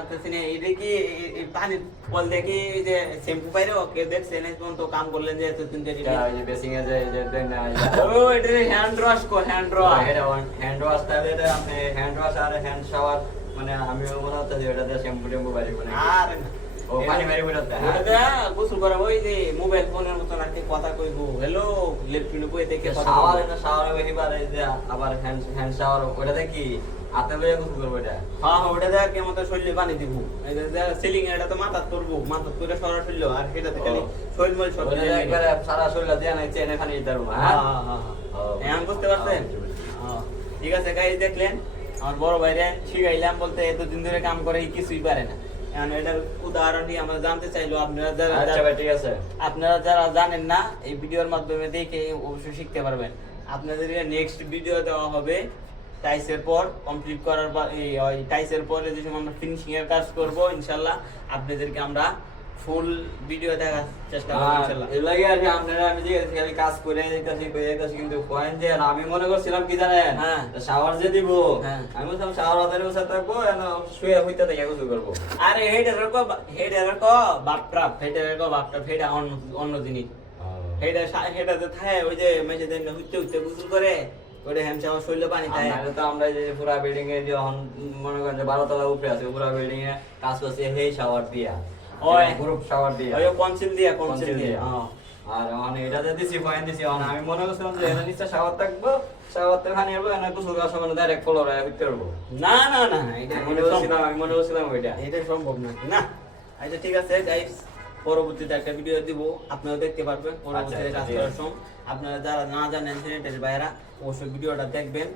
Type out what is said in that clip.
পারতেছি না। এটা কি পানি বল দেখি যে শ্যাম্পু পাইরো কে দেখছে না কোন তো কাম করলেন যে এতদিন দেরি এই যে বেসিং এ যে দেন না ও এটা হ্যান্ড ওয়াশ কর হ্যান্ড ওয়াশ এটা হ্যান্ড ওয়াশ তাহলে এটা আপনি হ্যান্ড ওয়াশ আর হ্যান্ড শাওয়ার মানে আমিও মনে হচ্ছে যে এটা দিয়ে শ্যাম্পু টেম্পু বাড়ি করে আর ও পানি মারি বেরোতে ওটা গোসল করা ওই যে মোবাইল ফোনের মতো রাখতে কথা কইবো হ্যালো ল্যাপটপ বই দেখে কথা শাওয়ার এটা শাওয়ারে বেশি পারে যে আবার হ্যান্ড শাওয়ার ওটা দেখি হাতে লইয়া গোসল করব এটা হ্যাঁ ওটা দেখ কেমন তো শরীরে পানি দিব এই যে সিলিং এটা তো মাথা করবো মাথা করে সরাসরি আর সেটাতে খালি শরীর মল সব ওটা একবারে সারা শরীর দিয়ে না চেনে খালি দারু হ্যাঁ হ্যাঁ হ্যাঁ বুঝতে পারছেন ঠিক আছে গাইস দেখলেন আমার বড় ভাইরে শিখাইলাম বলতে এতদিন ধরে কাম করে কিছুই পারে না এখন এটার উদাহরণ দিয়ে আমরা জানতে চাইলো আপনারা যারা আচ্ছা ভাই ঠিক আছে আপনারা যারা জানেন না এই ভিডিওর মাধ্যমে দেখে অবশ্যই শিখতে পারবেন আপনাদেরকে নেক্সট ভিডিও দেওয়া হবে টাইসের পর কমপ্লিট করার পর এই টাইসের পরে যে সময় আমরা ফিনিশিং এর কাজ করব ইনশাআল্লাহ আপনাদেরকে আমরা ফুল ভিডিও দেখার চেষ্টা করব ইনশাআল্লাহ এই লাগে আর আপনারা আমি যে খালি কাজ করে যাইতাছি কিন্তু পয়েন্ট যে আমি মনে করছিলাম কি জানেন হ্যাঁ শাওয়ার যে দিব হ্যাঁ আমি বলছিলাম শাওয়ার হাতের বসে থাকবো এন শুয়ে হইতে থেকে গোসল করব আরে হেডের বাপটা ফেডা অন্য জিনিস হেডাতে থাকে ওই যে মেঝে দেন হইতে হইতে গোসল করে ওটা হ্যামচা শরীরে পানি থাকে আমরা তো আমরা যে পুরা বিল্ডিং এ যে মনে করেন যে 12 তলা উপরে আছে পুরা বিল্ডিং এ কাজ করছে হেই শাওয়ার দিয়া ওই গ্রুপ শাওয়ার দিয়া ওই কনসিল দিয়া হ্যাঁ আর মানে এটা যে দিছি পয়েন্ট দিছি আমি মনে করছিলাম যে এটা নিচে শাওয়ার থাকবো শাওয়ার থেকে পানি হবে না গোসল করার সময় ডাইরেক্ট ফ্লোর হয়ে হইতে পারবো না না না এটা আমি মনে করছিলাম ওইটা এটা সম্ভব না না আচ্ছা ঠিক আছে গাইস পরবর্তীতে একটা ভিডিও দিব আপনারা দেখতে পারবেন পরবর্তীতে কাজ করার সময় আপনারা যারা না জানেন সেনেটারি ভাইরা অবশ্যই ভিডিওটা দেখবেন।